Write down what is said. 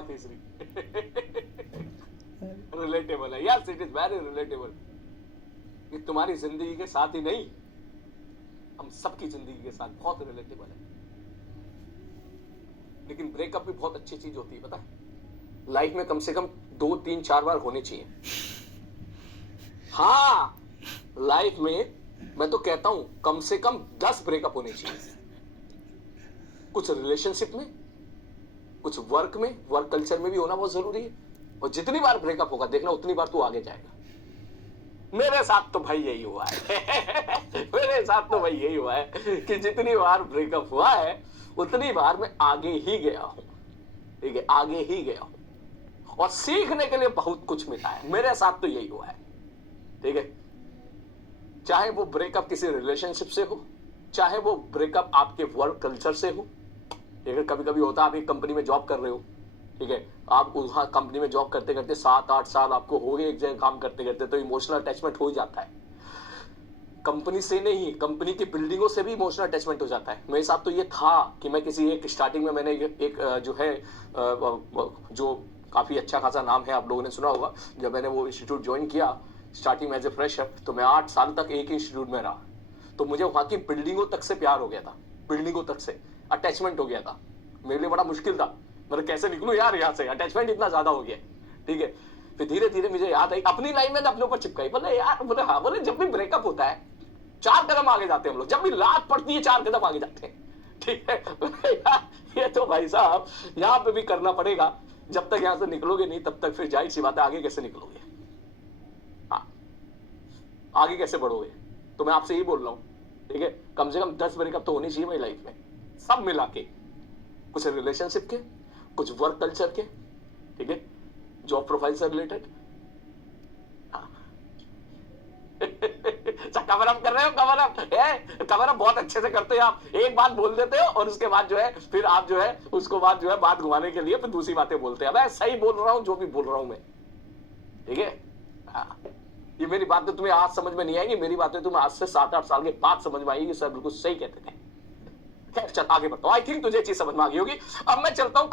तीसरी रिलेटेबल है, yes it is very relatable. ये तुम्हारी जिंदगी के साथ ही नहीं, हम सबकी जिंदगी के साथ बहुत रिलेटेबल है। लेकिन ब्रेकअप भी बहुत अच्छी चीज होती है, पता है? लाइफ में कम से कम 2, 3, 4 बार होने चाहिए। हाँ, लाइफ में मैं तो कहता हूं कम से कम 10 ब्रेकअप होने चाहिए। कुछ रिलेशनशिप में, कुछ वर्क में, वर्क कल्चर में भी होना बहुत जरूरी है। और जितनी बार ब्रेकअप होगा देखना उतनी बार तू आगे जाएगा। मेरे साथ तो भाई यही हुआ है मेरे साथ तो भाई यही हुआ है कि जितनी बार ब्रेकअप हुआ है उतनी बार मैं आगे ही गया हूं। ठीक है, आगे ही गया हूं और सीखने के लिए बहुत कुछ मिला है। मेरे साथ तो यही हुआ है। ठीक है, चाहे वो ब्रेकअप किसी रिलेशनशिप से हो, चाहे वो ब्रेकअप आपके वर्क कल्चर से हो। ठीक है, कभी कभी होता है आप एक कंपनी में जॉब कर रहे हो, ठीक है, आप वहां कंपनी में जॉब करते करते 7-8 साल आपको हो गए एक जगह काम करते करते, तो इमोशनल अटैचमेंट हो ही जाता है। कंपनी से नहीं, कंपनी की बिल्डिंगों से भी इमोशनल अटैचमेंट हो जाता है। मेरे साथ तो ये था कि मैं किसी एक स्टार्टिंग में मैंने एक जो है जो काफी अच्छा खासा नाम है, आप लोगों ने सुना होगा। जब मैंने वो इंस्टीट्यूट ज्वाइन किया स्टार्टिंग में एज ए फ्रेशर, तो मैं 8 साल तक एक ही इंस्टीट्यूट में रहा। तो मुझे वहां की बिल्डिंगों तक से प्यार हो गया था, बिल्डिंगों तक से अटैचमेंट हो गया था। मेरे लिए बड़ा मुश्किल था, मतलब कैसे निकलूं यार यहाँ से, अटैचमेंट इतना ज्यादा हो गया। ठीक है, फिर धीरे धीरे मुझे याद आई अपनी लाइफ में, अपने ऊपर चिपकाई। बोले यार, बोले हाँ, बोले जब भी ब्रेकअप होता है 4 कदम आगे जाते हैं हम लोग, जब भी लात पड़ती है 4 कदम आगे जाते हैं। ठीक है, यार ये तो भाई साहब यहाँ पे भी करना पड़ेगा। जब तक यहाँ से निकलोगे नहीं तब तक फिर जाहिर सी बात है आगे कैसे निकलोगे, हाँ आगे कैसे बढ़ोगे। तो मैं आपसे यही बोल रहा हूँ, ठीक है, कम से कम 10 ब्रेकअप तो होनी चाहिए मेरी लाइफ में, सब मिला के। कुछ रिलेशनशिप के, कुछ वर्क कल्चर के, ठीक है, जॉब प्रोफाइल से रिलेटेड। कवर अप कर रहे हो, कवर अप बहुत अच्छे से करते हो आप। एक बात बोल देते हो और उसके बाद जो है फिर आप जो है उसको बाद जो है बात घुमाने के लिए फिर दूसरी बातें बोलते हैं। मैं सही बोल रहा हूं जो भी बोल रहा हूं मैं, ठीक है। ये मेरी बातें तुम्हें आज समझ में नहीं आएगी, मेरी बातें तुम्हें आज से 7-8 साल के बाद समझ में आएगी। सर बिल्कुल सही कहते थे। खैर चल आगे बढ़ता हूं। आई थिंक तुझे चीज समझ में आ गई होगी। अब मैं चलता हूं।